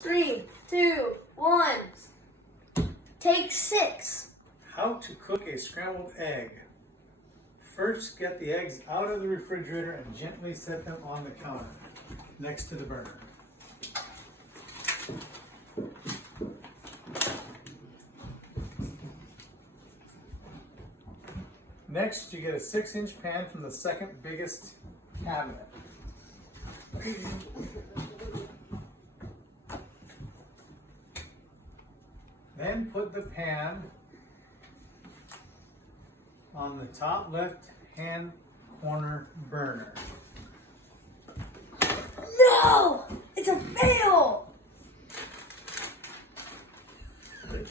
3, 2, 1. Take 6. How to cook a scrambled egg. First, get the eggs out of the refrigerator and gently set them on the counter next to the burner. Next, you get a 6-inch pan from the second biggest cabinet. Then put the pan on the top left-hand corner burner. No! It's a fail! Good.